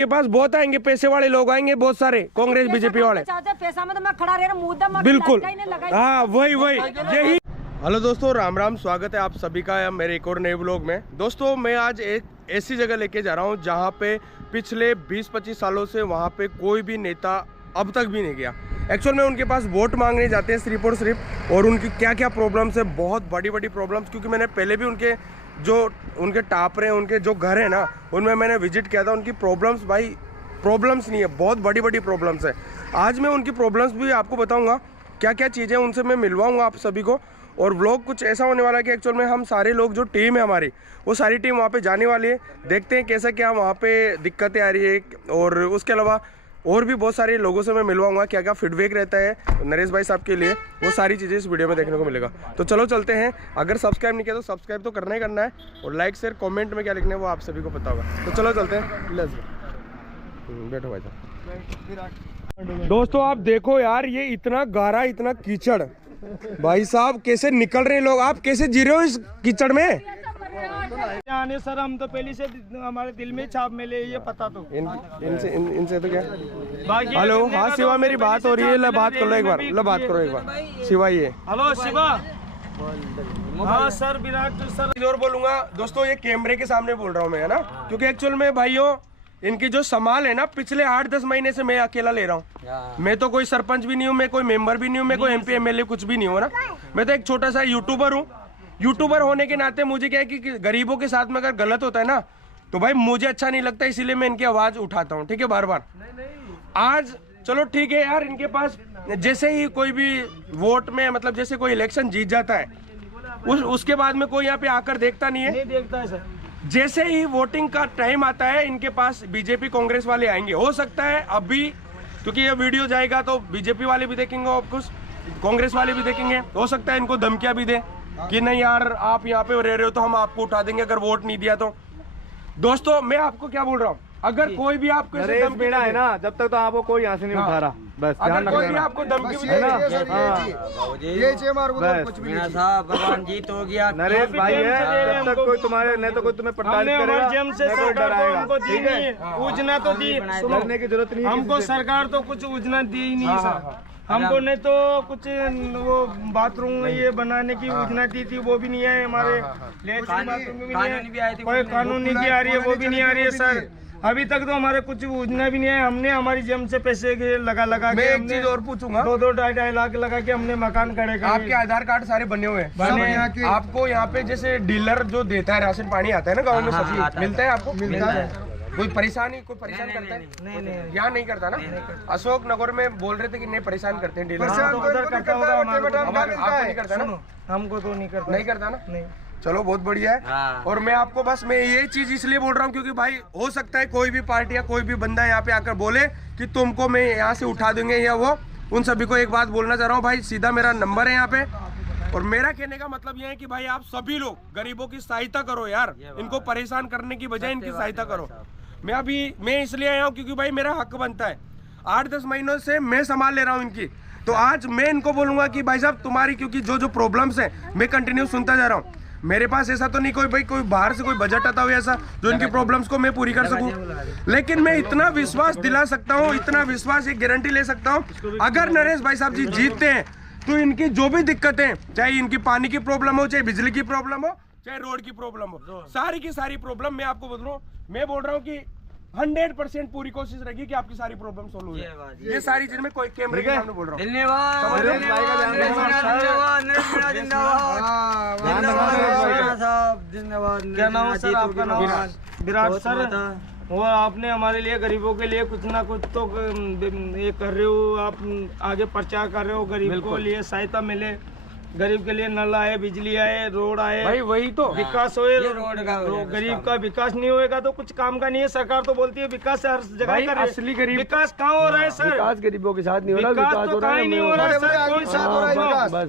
के पास बहुत आएंगे, पैसे वाले लोग आएंगे बहुत सारे, कांग्रेस बीजेपी वाले। पैसा में तो मैं खड़ा रह रहा, बिल्कुल हाँ वही यही। हेलो दोस्तों, राम राम, स्वागत है आप सभी का मेरे एक और नए व्लॉग में। दोस्तों मैं आज एक ऐसी जगह लेके जा रहा हूँ जहाँ पे पिछले 20-25 सालों से वहाँ पे कोई भी नेता अब तक भी नहीं गया। एक्चुअल में उनके पास वोट मांगने जाते हैं सिर्फ और सिर्फ, और उनकी क्या क्या प्रॉब्लम्स है, बहुत बड़ी बड़ी प्रॉब्लम्स। क्योंकि मैंने पहले भी उनके टापरे हैं, उनके जो घर है ना, उनमें मैंने विजिट किया था। उनकी प्रॉब्लम्स भाई प्रॉब्लम्स नहीं है, बहुत बड़ी बड़ी प्रॉब्लम्स है। आज मैं उनकी प्रॉब्लम्स भी आपको बताऊंगा, क्या क्या चीज़ें उनसे मैं मिलवाऊंगा आप सभी को। और व्लॉग कुछ ऐसा होने वाला है कि एक्चुअल में हम सारे लोग जो टीम है हमारी, वो सारी टीम वहाँ पे जाने वाली है। देखते हैं कैसा क्या वहाँ पे दिक्कतें आ रही है, और उसके अलावा और भी बहुत सारे लोगों से मैं मिलवाऊंगा, क्या क्या फीडबैक रहता है नरेश भाई साहब के लिए, वो सारी चीज़ें इस वीडियो में देखने को मिलेगा। तो चलो चलते हैं। अगर सब्सक्राइब नहीं किया तो सब्सक्राइब तो करना ही करना है, और लाइक शेयर कमेंट में क्या लिखना है वो आप सभी को पता होगा। तो चलो चलते हैं, लेट्स गो। बैठो भाई साहब। दोस्तों आप देखो यार, ये इतना गारा, इतना कीचड़, भाई साहब कैसे निकल रहे हैं लोग, आप कैसे जी रहे हो इस कीचड़ में? आने सर हम तो पहले से हमारे दिल में छाप मिले, ये पता तो इनसे तो क्या। हेलो हाँ शिवा, मेरी बात हो रही है, ला बात कर लो एक बार, ला बात करो एक बार। शिवा ये हेलो शिवा। हाँ सर विराट सर और बोलूंगा। दोस्तों ये कैमरे के सामने बोल रहा हूँ मैं, है ना, क्योंकि एक्चुअल में भाइयों इनकी जो संभाल है ना, पिछले 8-10 महीने से मैं अकेला ले रहा हूँ। मैं तो कोई सरपंच भी नहीं हूँ, मैं कोई मेंबर भी नहीं हूँ, मैं कोई MP MLA कुछ भी नहीं हूँ ना। मैं तो एक छोटा सा यूट्यूबर हूँ। यूट्यूबर होने के नाते मुझे क्या है कि गरीबों के साथ में अगर गलत होता है ना, तो भाई मुझे अच्छा नहीं लगता, इसीलिए मैं इनकी आवाज उठाता हूँ, ठीक है, बार बार। आज चलो ठीक है यार, इनके पास जैसे ही कोई भी वोट में, मतलब जैसे कोई इलेक्शन जीत जाता है, उसके बाद में कोई यहाँ पे आकर देखता नहीं है, नहीं देखता है सर। जैसे ही वोटिंग का टाइम आता है, इनके पास बीजेपी कांग्रेस वाले आएंगे। हो सकता है अभी, क्योंकि ये वीडियो जाएगा तो बीजेपी वाले भी देखेंगे, और कुछ कांग्रेस वाले भी देखेंगे। हो सकता है इनको धमकियां भी दे कि नहीं यार आप यहाँ पे रह रहे हो तो हम आपको उठा देंगे अगर वोट नहीं दिया तो। दोस्तों मैं आपको क्या बोल रहा हूँ, अगर कोई भी आपको बेड़ा है ना, जब तक तो आपको कोई यहाँ से नहीं उठा रहा, बस अगर कोई भी आपको धमकी दे ना, भगवान जीत हो गया, नरेश भाई है, जब तक कोई तुम्हारे नहीं तो कोई तुम्हें प्रताड़ित करेगा, ठीक है। उजना तो दी, लड़ने की जरूरत नहीं, हमको सरकार तो कुछ उजना दी ही नहीं सर। हमको नहीं तो कुछ वो बाथरूम ये बनाने की योजना दी थी, वो भी नहीं है हमारे। कोई कानूनी की आ रही है, वो भी नहीं आ रही है सर। अभी तक तो हमारे कुछ योजना भी नहीं है। हमने हमारी जेब से पैसे लगा के, एक चीज और पूछूंगा, 2-2-2.5 लाख लगा के हमने मकान खड़े करे। आपके आधार कार्ड सारे बने हुए हैं? आपको यहाँ पे जैसे डीलर जो देता है राशन पानी आता है ना गाँव में, सब्जी मिलता है आपको? मिलता है। कोई परेशान करता है? नहीं, यहाँ नहीं करता ना। अशोक नगर में बोल रहे थे कि नहीं परेशान करते हैं डीलर। आपको नहीं करता ना? हमको तो नहीं करता ना। नहीं, चलो बहुत बढ़िया है। और मैं आपको बस मैं ये चीज इसलिए बोल रहा हूँ क्योंकि भाई हो सकता है कोई भी पार्टी या कोई भी बंदा यहाँ पे आकर बोले कि तुमको मैं यहाँ से उठा देंगे या वो। उन सभी को एक बात बोलना चाह रहा हूँ भाई, सीधा मेरा नंबर है यहाँ पे, और मेरा कहने का मतलब ये है कि भाई आप सभी लोग गरीबों की सहायता करो यार, इनको परेशान करने की बजाय इनकी सहायता करो। मैं इसलिए आया हूँ क्योंकि भाई मेरा हक बनता है। 8-10 महीनों से मैं संभाल ले रहा हूँ इनकी, तो आज मैं इनको बोलूंगा कि भाई साहब तुम्हारी, क्योंकि जो प्रॉब्लम्स है मैं कंटिन्यू सुनता जा रहा हूँ। मेरे पास ऐसा तो नहीं कोई बाहर से कोई बजट आता हो ऐसा जो इनकी प्रॉब्लम्स को मैं पूरी कर सकूं, लेकिन मैं इतना विश्वास दिला सकता हूं, इतना विश्वास, एक गारंटी ले सकता हूं, अगर नरेश भाई साहब जी जीतते हैं तो इनकी जो भी दिक्कतें, चाहे इनकी पानी की प्रॉब्लम हो, चाहे बिजली की प्रॉब्लम हो, चाहे रोड की प्रॉब्लम हो, सारी की सारी प्रॉब्लम मैं आपको बोल रहा हूँ कि 100% पूरी कोशिश रहेगी कि आपकी सारी प्रॉब्लम सोल्व हो जाए। ये सारी चीज में कोई कैमरे के सामने बोल रहा हूँ। धन्यवाद। क्या नाम है सर आपका? नाम विराट सर। और आपने हमारे लिए गरीबों के लिए कुछ ना कुछ तो ये कर रहे हो, आप आगे प्रचार कर रहे हो, गरीब को लिए सहायता मिले, गरीब के लिए नल आए, बिजली आए, रोड आए, भाई वही तो विकास होए। गरीब का विकास नहीं होएगा तो कुछ काम का नहीं है। सरकार तो बोलती है विकास हर जगह का, असली गरीब विकास कहाँ हो रहा है सर? विकास गरीबों के साथ नहीं हो रहा, विकास तो कहीं नहीं हो रहा है सर,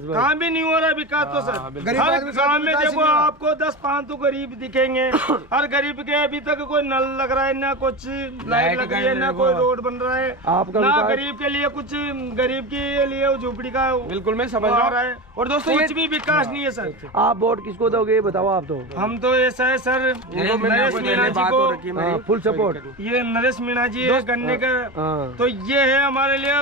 कहाँ भी नहीं हो रहा विकास तो सर। हर गाँव में देखो आपको 10-5 तो गरीब दिखेंगे। हर गरीब के अभी तक कोई नल लग रहा है, ना कुछ लाइट लग रही है, ना कोई रोड बन रहा है, ना गरीब के लिए कुछ, गरीब के लिए झोपड़ी का बिल्कुल मैं समझ रहा हूँ। और दोस्तों कुछ भी विकास नहीं है सर। आप वोट किसको दोगे बताओ आप तो। हम तो ऐसा है सर, नरेश मीणा जी को फुल सपोर्ट। ये नरेश मीणा जी है गन्ने का, तो ये है हमारे लिए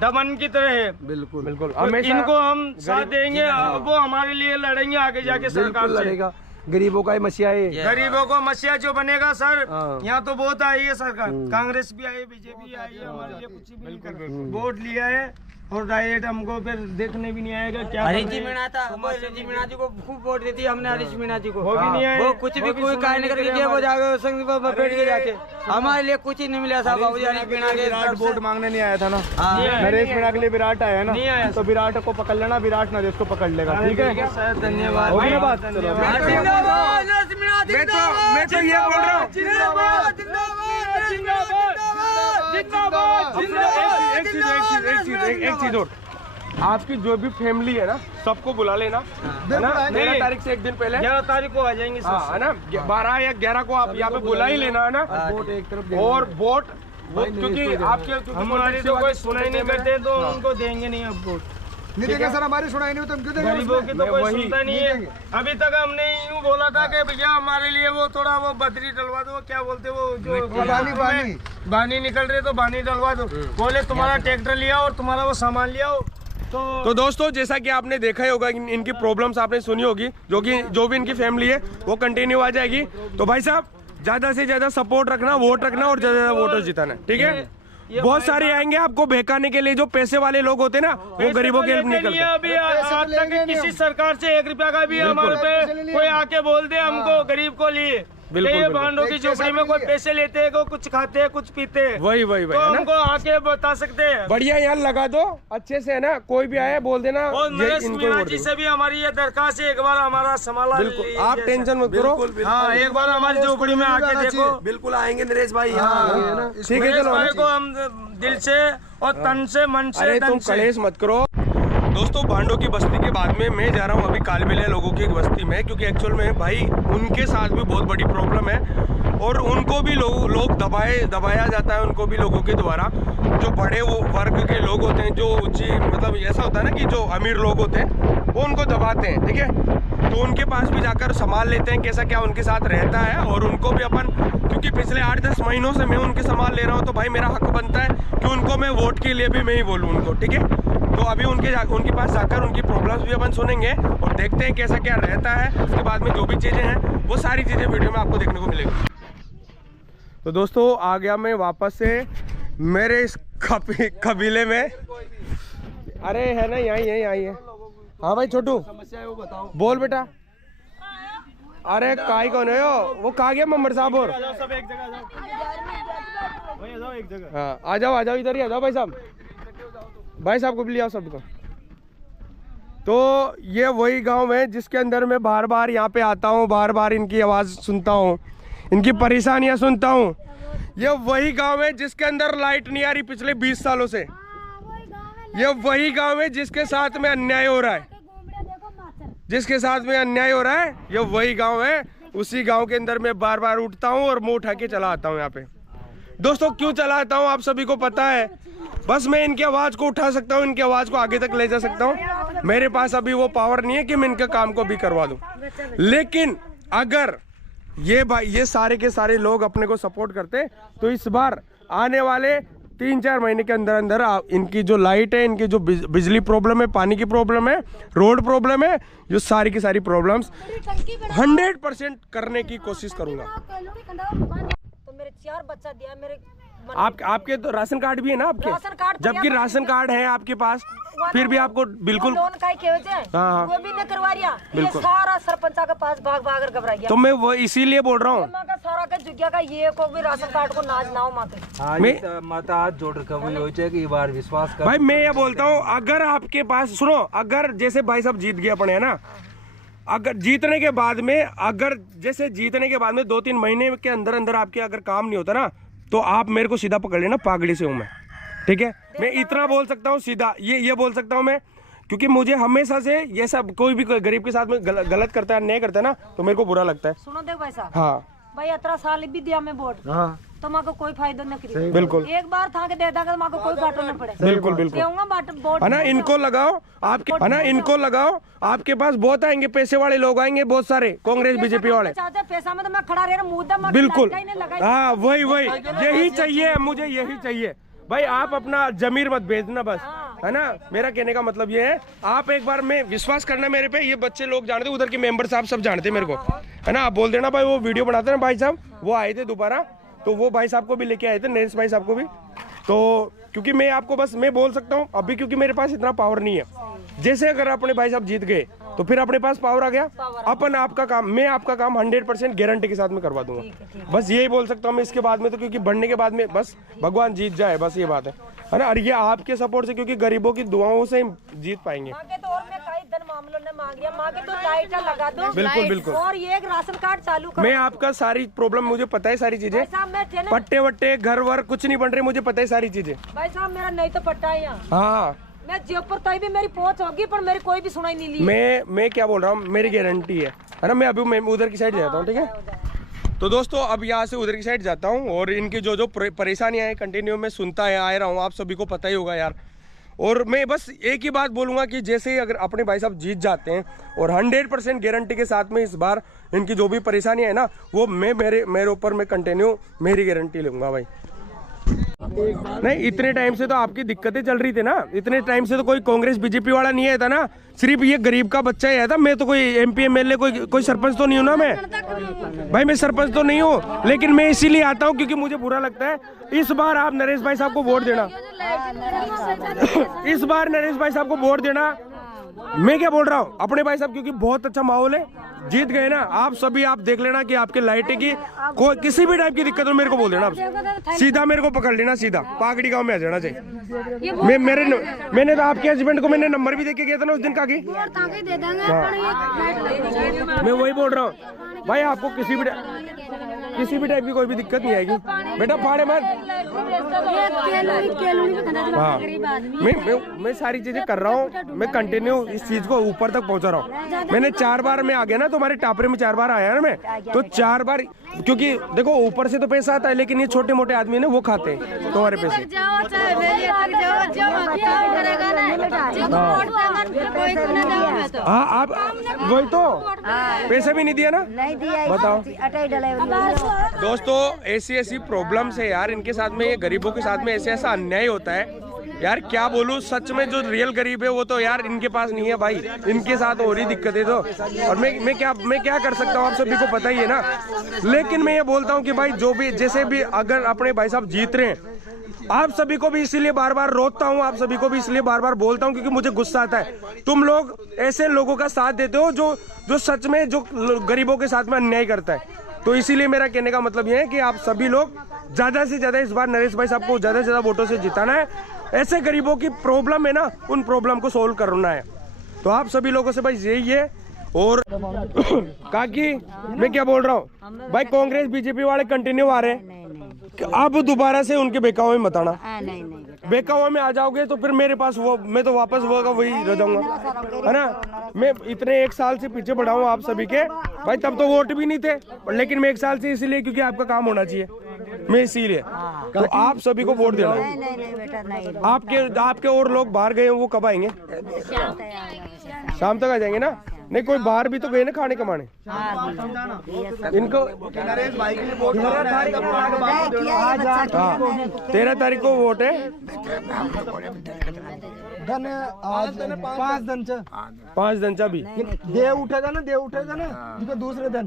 दमन की तरह है। बिल्कुल बिल्कुल तो इनको हम साथ देंगे, वो हमारे लिए लड़ेंगे आगे जाके सरकार से। लड़ेगा, गरीबों का ही मसीहा है। गरीबों को मसीहा जो बनेगा सर, यहाँ तो बहुत आई है सरकार, कांग्रेस भी आई है, बीजेपी आई है, हमारे लिए कुछ भी नहीं कर रही। वोट लिया है और डायरेक्ट हमको फिर देखने भी नहीं आएगा क्या। हरीश जी मीणा था, हरीश जी मीणा जी को खूब वोट देती है हमने, हरीश मीणा जी को। वो भी नहीं आए, वो कुछ भी कोई कार्य नहीं करके दिया, वो जाके संघ में बैठ के जाके हमारे लिए कुछ ही नहीं मिला साहब। बाबू हरीश मीणा के वोट मांगने नहीं आया था ना, हाँ। नरेश मीणा के लिए विराट आया ना, नहीं आया। तो विराट को पकड़ लेना, विराट नरेश को पकड़ लेगा। ठीक है सर, धन्यवाद। होगी ना बात? मैं तो ये बोल रहा हूँ, एक चीज और, आपकी जो भी फैमिली है ना सबको बुला लेना, है ना? 13 तारीख से एक दिन पहले 11 तारीख को आ जाएंगे हाँ, है ना? 12 या 11 को आप यहाँ पे बुला ही लेना, है ना? और वोट क्योंकि आपके हमारी तो कोई सुनाई नहीं करते तो उनको देंगे नहीं अब वोट। नहीं देंगे सर, हमारी सुनाई नहीं, तो हम क्यों देंगे? गरीबों की तो कोई सुनता नहीं है। अभी तक हमने यूँ बोला था कि भैया हमारे लिए वो थोड़ा वो बदरी डलवा दो, क्या बोलते वो जो बानी निकल रहे तो बानी डलवा दो। बोले तुम्हारा ट्रैक्टर लिया और तुम्हारा वो सामान लिया हो। तो दोस्तों जैसा कि आपने देखा ही होगा, इनकी प्रॉब्लम्स आपने सुनी होगी, जो भी इनकी फैमिली है वो कंटिन्यू आ जाएगी। तो भाई साहब ज्यादा से ज्यादा सपोर्ट रखना, वोट रखना और ज्यादा ज्यादा वोटर जिताना, ठीक है? बहुत सारे आएंगे आपको बहकाने के लिए, जो पैसे वाले लोग होते हैं ना वो गरीबों के हेल्प नहीं करते। अभी आज तक किसी सरकार से 1 रुपया का भी हमारे पे कोई आके बोल दे हमको गरीब को लिए। ये बांडों की झोपड़ी में कोई पैसे लेते हैं, कोई कुछ खाते हैं, कुछ पीते हैं, वही तो हमको आके बता सकते हैं। बढ़िया यहाँ लगा दो अच्छे से, है ना? कोई भी आए बोल देना। और नरेश मीणा जी से भी हमारी ये दरखास्त है, एक बार हमारा संभाला। बिल्कुल आप टेंशन मत करो, हाँ, एक बार हमारी झोपड़ी में आके देखो। बिल्कुल आएंगे नरेश भाई। ठीक है, चलो को हम दिल से और तन से मन से। अरे तुम कलेश मत करो। दोस्तों भांडों की बस्ती के बाद में मैं जा रहा हूँ अभी कालबेलिया लोगों की बस्ती में, क्योंकि एक्चुअल में भाई उनके साथ भी बहुत बड़ी प्रॉब्लम है और उनको भी लोग दबाया जाता है, उनको भी लोगों के द्वारा। जो बड़े वो वर्ग के लोग होते हैं, जो ऊंची मतलब ऐसा होता है ना कि जो अमीर लोग होते हैं वो उनको दबाते हैं, ठीक है? तो उनके पास भी जाकर संभाल लेते हैं कैसा क्या उनके साथ रहता है, और उनको भी अपन, क्योंकि पिछले 8-10 महीनों से मैं उनके संभाल ले रहा हूँ, तो भाई मेरा हक बनता है कि उनको मैं वोट के लिए भी मैं ही बोलूँ उनको, ठीक है? तो अभी उनके पास जाकर उनकी प्रॉब्लम्स भी अपन सुनेंगे और देखते हैं कैसा क्या रहता है। उसके बाद में जो भी चीज़ें हैं वो सारी चीज़ें वीडियो में आपको देखने को मिलेगी। तो दोस्तों आ गया मैं वापस से मेरे इस कबीले में। अरे है ना, यहीं है। हाँ भाई छोटू बोल बेटा। अरे काई कौन है वो कहा गया मम्मर साहब? और सब एक जगह हाँ आ जाओ इधर ही आ जाओ भाई साहब। भाई साहब को भी ले आओ सबको। तो ये वही गांव है जिसके अंदर मैं बार बार यहाँ पे आता हूँ, बार बार इनकी आवाज़ सुनता हूँ, इनकी परेशानियाँ सुनता हूँ। ये वही गांव है जिसके अंदर लाइट नहीं आ रही पिछले 20 सालों से। ये वही गांव है जिसके साथ में अन्याय हो रहा है, ये वही गांव है। उसी गांव के अंदर मैं बार बार उठता हूँ और मुँह उठा के चला आता हूँ यहाँ पे। दोस्तों क्यों चला आता हूँ आप सभी को पता है, बस मैं इनकी आवाज़ को उठा सकता हूँ, इनकी आवाज़ को आगे तक ले जा सकता हूँ। मेरे पास अभी वो पावर नहीं है कि मैं इनका काम को भी करवा दूँ। लेकिन अगर ये सारे के सारे लोग अपने को सपोर्ट करते तो इस बार आने वाले 3-4 महीने के अंदर अंदर इनकी जो लाइट है, इनकी जो बिजली प्रॉब्लम है, पानी की प्रॉब्लम है, रोड प्रॉब्लम है, जो सारी की सारी प्रॉब्लम्स 100% करने की कोशिश करूँगा। तो मेरे 4 बच्चा दिया मेरे आपके तो राशन कार्ड भी है ना आपके? राशन कार्ड तो जबकि राशन कार्ड है आपके पास, फिर भी आपको बिल्कुल लोन का के वजह हाँ। वो भी न करवा रिया। बिल्कुल। सारा सरपंचा के पास भाग कर घबरा गया। तो मैं वो इसीलिए बोल रहा हूँ सारा का जुग्या का ये को भी राशन कार्ड को नाज ना हो माते। माता हाथ जोड़ कर कि बार विश्वास कर। भाई मैं ये बोलता हूँ, अगर आपके पास सुनो, अगर जैसे भाई साहब जीत गए अपने, है ना? अगर जीतने के बाद में 2-3 महीने के अंदर अंदर आपके अगर काम नहीं होता ना, तो आप मेरे को सीधा पकड़ लेना, पागड़ी से हूँ मैं, ठीक है? मैं इतना बोल सकता हूँ सीधा, ये बोल सकता हूँ मैं, क्योंकि मुझे हमेशा से ये सब कोई भी गरीब के साथ में गलत करता है, नहीं करता है ना, तो मेरे को बुरा लगता है। सुनो देख भाई साहब, हाँ भाई 18 साल भी दिया मैं वोट, तो माँ को कोई फायदा न करे। बिल्कुल एक बार था के दे दागा तो माँ को कोई घाटा न पड़े। बिल्कुल बिल्कुल है ना, इनको लगाओ आपके, है ना, इनको लगाओ, आपके पास बहुत आएंगे, पैसे वाले लोग आएंगे बहुत सारे, कांग्रेस बीजेपी वाले। चाचा पैसा में तो मैं खड़ा रह मुद्दा बिल्कुल, हाँ वही वही यही चाहिए मुझे, यही चाहिए भाई। आप अपना जमीर मत भेजना बस, है ना। मेरा कहने का मतलब ये है, आप एक बार में विश्वास करना मेरे पे। ये बच्चे लोग जानते, उधर के मेंबर साहब सब जानते मेरे को, है ना। आप बोल देना भाई, वो वीडियो बनाते ना भाई साहब, वो आए थे दोबारा, तो वो भाई साहब को भी लेके आए थे, नरेश भाई साहब को भी। तो क्योंकि मैं आपको बस मैं बोल सकता हूँ अभी, क्योंकि मेरे पास इतना पावर नहीं है। जैसे अगर अपने भाई साहब जीत गए तो फिर अपने पास पावर आ गया, अपन आपका काम, मैं आपका काम 100% गारंटी के साथ में करवा दूंगा। बस यही बोल सकता हूँ मैं इसके बाद में तो, क्योंकि बढ़ने के बाद में बस भगवान जीत जाए, बस ये बात है ना। और ये आपके सपोर्ट से, क्योंकि गरीबों की दुआओं से जीत पाएंगे। बिल्कुल बिल्कुल। और ये एक राशन कार्ड चालू करो। मैं आपका सारी प्रॉब्लम, मुझे पता है सारी चीजें, पट्टे वट्टे घर वर कुछ नहीं बन रहे, मुझे पता है सारी चीजें। भाई साहब मेरा नहीं तो पट्टा है यहाँ। हाँ मैं जयपुर तक भी मेरी पहुंच होगी, पर मेरी कोई भी सुनाई नहीं ली। मैं क्या बोल रहा हूँ, मेरी गारंटी है ना। मैं अभी मैं उधर की साइड जाता हूँ, ठीक है। तो दोस्तों अब यहाँ से उधर की साइड जाता हूँ, और इनकी जो परेशानियाँ हैं कंटिन्यू में सुनता है आ रहा हूँ, आप सभी को पता ही होगा यार। और मैं बस एक ही बात बोलूँगा कि जैसे ही अगर अपने भाई साहब जीत जाते हैं, और 100% गारंटी के साथ में इस बार इनकी जो भी परेशानियाँ है ना, वो मैं मेरे ऊपर मैं कंटिन्यू मेरी गारंटी लूँगा भाई। नहीं, इतने टाइम से तो आपकी दिक्कतें चल रही थी ना, इतने टाइम से तो कोई कांग्रेस बीजेपी वाला नहीं आया था ना, सिर्फ ये गरीब का बच्चा ही आया था। मैं तो कोई MP MLA कोई सरपंच तो नहीं हूँ ना मैं भाई, मैं सरपंच तो नहीं हूँ, लेकिन मैं इसीलिए आता हूँ क्योंकि मुझे बुरा लगता है। इस बार आप नरेश भाई साहब को वोट देना, इस बार नरेश भाई साहब को वोट देना। मैं क्या बोल रहा हूँ, अपने भाई साहब, क्योंकि बहुत अच्छा माहौल है, जीत गए ना आप सभी। आप देख लेना कि आपके लाइटें की कोई किसी भी टाइप की दिक्कत हो मेरे को बोल देना, आप सीधा मेरे को पकड़ लेना, सीधा पाकड़ी गांव में आ जाना चाहिए। मैंने तो आपके हस्बैंड को मैंने नंबर भी देके गया था ना उस दिन का, मैं वही बोल रहा हूँ भाई, आपको किसी भी टाइप की कोई भी दिक्कत नहीं आएगी बेटा, फाड़े मत। हाँ, मैं सारी चीजें कर रहा हूँ, मैं कंटिन्यू इस चीज को ऊपर तक पहुंचा रहा हूँ। मैंने 4 बार में आ गया ना, तुम्हारे टापरे में 4 बार आया ना मैं, तो 4 बार, क्योंकि देखो ऊपर से तो पैसा आता है, लेकिन ये छोटे मोटे आदमी ने वो खाते हैं तुम्हारे पैसे। हाँ, आप वही तो पैसा भी नहीं दिया ना, बताओ। दोस्तों ऐसी प्रॉब्लम्स है यार इनके साथ में, ये गरीबों के साथ में ऐसा अन्याय होता है यार, क्या बोलूं। सच में जो रियल गरीब है वो तो यार इनके पास नहीं है भाई, इनके साथ हो रही दिक्कतें तो। और मैं क्या कर सकता हूँ, आप सभी को पता ही है ना। लेकिन मैं ये बोलता हूँ कि भाई जो भी जैसे भी अगर अपने भाई साहब जीत रहे हैं, आप सभी को भी इसलिए बार बार रोकता हूँ, आप सभी को भी इसलिए बार बार बोलता हूँ क्योंकि मुझे गुस्सा आता है। तुम लोग ऐसे लोगों का साथ देते हो जो सच में जो गरीबों के साथ में अन्याय करता है। तो इसीलिए मेरा कहने का मतलब ये है कि आप सभी लोग ज्यादा से ज्यादा इस बार नरेश भाई साहब को ज्यादा से ज्यादा वोटों से जिताना है। ऐसे गरीबों की प्रॉब्लम है ना, उन प्रॉब्लम को सोल्व करना है। तो आप सभी लोगों से भाई यही है। और काकी मैं क्या बोल रहा हूँ भाई, कांग्रेस बीजेपी वाले कंटिन्यू आ रहे हैं, अब दोबारा से उनके बेकाओं में मत आना। बेकाओं में आ जाओगे तो फिर मेरे पास वो, मैं तो वापस वही रह जाऊंगा, है ना। मैं इतने 1 साल से पीछे बढ़ा हूँ आप सभी के भाई, तब तो वोट भी नहीं थे, लेकिन मैं 1 साल से इसलिए क्योंकि आपका काम होना चाहिए, मैं इसीलिए। तो आप सभी को वोट देना है। आपके और लोग बाहर गए हैं, वो कब आएंगे? शाम तक आ जाएंगे ना। नहीं, कोई बाहर भी तो गए ना खाने कमाने। इनको 13 तारीख को वोट है। धन आज 5 दिन से 5 दिन चा भी देव उठेगा ना जिसको दूसरे दिन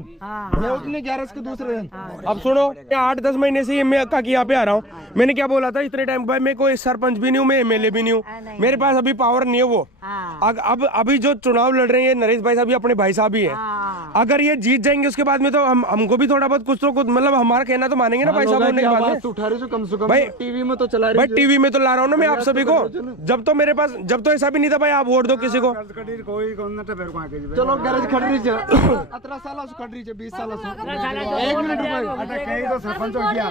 देव ने 11 के दूसरे दिन। अब सुनो, 8-10 महीने से मैं काकी यहाँ पे आ रहा हूँ। मैंने क्या बोला था इतने टाइम भाई, मैं कोई सरपंच भी नहीं हूँ, मैं MLA भी नहीं हूँ, मेरे पास अभी पावर नहीं है वो। अब अभी जो चुनाव लड़ रहे हैं नरेश भाई साहब, अपने भाई साहब ही है। अगर ये जीत जाएंगे उसके बाद में तो हमको भी थोड़ा बहुत कुछ तो मतलब हमारा कहना तो मानेंगे ना भाई साहब होने के बाद में। भाई टीवी में तो चला रहे, भाई टीवी में तो ला रहा हूँ ना मैं आप सभी को। जब तो ऐसा भी नहीं था भाई आप वोट दो किसी को। चलो गरज खड़ रही है 18 साल से खड़ रही है 20 साल से 1 मिनट रुपए कहीं तो सरपंच हो गया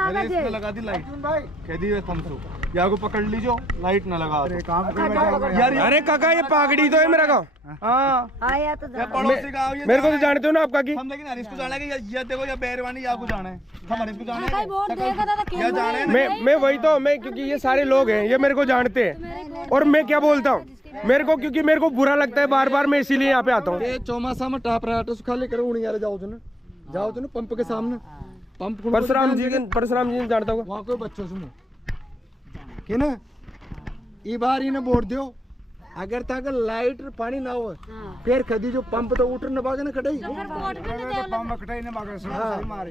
पानी के लगा दी लाइट भाई कह दी 500 या को पकड़ लीजो, लाइट ना लगा दो। काम कर अरे काका ये पागड़ी तो है मेरा गाँव। हाँ आया तो पड़ोसी गाँव ये मेरे को तो जानते हो ना आप काकी। हम लेकिन हरीश को जाना है कि ये देखो, ये बैरवानी या को जाना है, हम हरीश को जाना है वोट देगा दादा या जाना है। मैं वही तो मैं, क्योंकि ये सारे लोग हैं, ये मेरे को जानते हैं और मैं क्या बोलता हूँ, मेरे को क्योंकि मेरे को बुरा लगता है बार बार, मैं इसीलिए यहाँ पे आता हूँ। ये चौमासा में टाप रहा है खाली करो उन्हीं यार जाओ तो ना पंप के सामने पंप परशुराम जी ने जानता हूँ। वहाँ कोई बच्चों सुनो कि ना ई बार इन्हें वोट दियो, अगर तक लाइट पानी ना हो फिर कदी जो पंप तो उठ न बागे ना कटाई पंप कटाई ने बागे मारे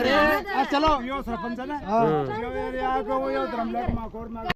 अरे चलो यो सरपंच है ना, यो धर्मलाल माकोर